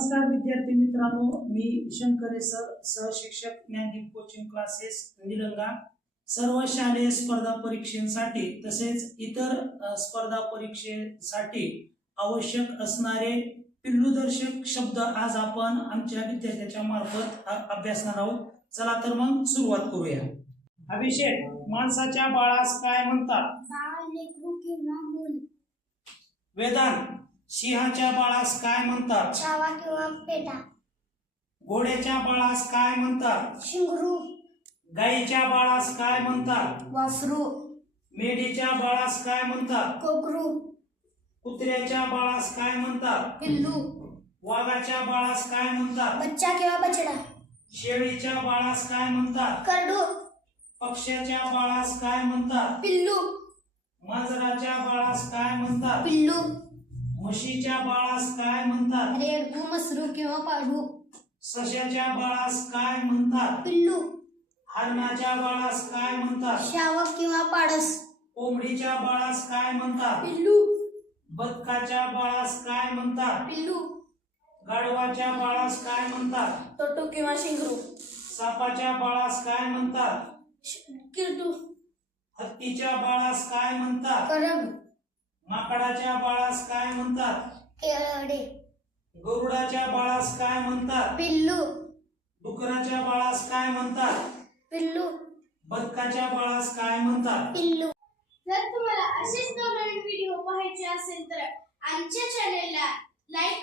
नमस्कार विद्यार्थी मित्रांनो मी शंकरे सर सहशिक्षक ज्ञानदीप कोचिंग क्लासेस निलंगा. सर्व शालेय स्पर्धा परीक्षेसाठी तसेच इतर स्पर्धा परीक्षेसाठी आवश्यक असणारे पिल्लूदर्शक शब्द आज आपण आमच्या विद्यार्थ्याच्या मार्फत अभ्यासणार आहोत. चला तर मग सुरुवात करूया. अभिषेक माणसाच्या बाळास काय म्हणतात? वेदांत सिंहाच्या बाळास काय म्हणतात? छावा किंवा पेटा. घोड्याच्या बाळास काय म्हणतात? शिंगरू. गाईच्या बाळास काय म्हणतात? वासरू. मेढीच्या बाळास काय म्हणतात? कोकरू. कुत्र्याच्या बाळास काय म्हणतात? पिल्लू. वाघाच्या बाळास काय म्हणतात? बच्चा किंवा बछडा. शेळीच्या बाळास काय म्हणतात? करडू. पक्ष्याच्या बाळास काय म्हणतात? पिल्लू. मांजराच्या बाळास काय म्हणतात? पिल्लू. म्हशीच्या बाळास काय म्हणतात? रेडकू मसरू किंवा पाडू. सश्याच्या बाळास काय म्हणतात? पिल्लू. हरणाच्या बाळास काय म्हणतात? शावक किंवा पाडस. कोंबडीच्या बाळास काय म्हणतात? पिल्लू. बदकाच्या बाळास काय म्हणतात? पिल्लू. गाढवाच्या बाळास काय म्हणतात? टोटू किंवा शिंगरू. सापाच्या बाळास काय म्हणतात? किरटू हत्तीच्या बाळास काय म्हणतात? करड माकडाच्या बाळास काय म्हणतात? केळडे गरुडाच्या बाळास काय म्हणतात? पिल्लू. डुकराच्या बाळास काय म्हणतात? पिल्लू. बदकाच्या बाळास काय म्हणतात? पिल्लू. जर तुम्हाला असेच नवनवीन व्हिडिओ पाहायचे असेल तर आमच्या चॅनेलला लाईक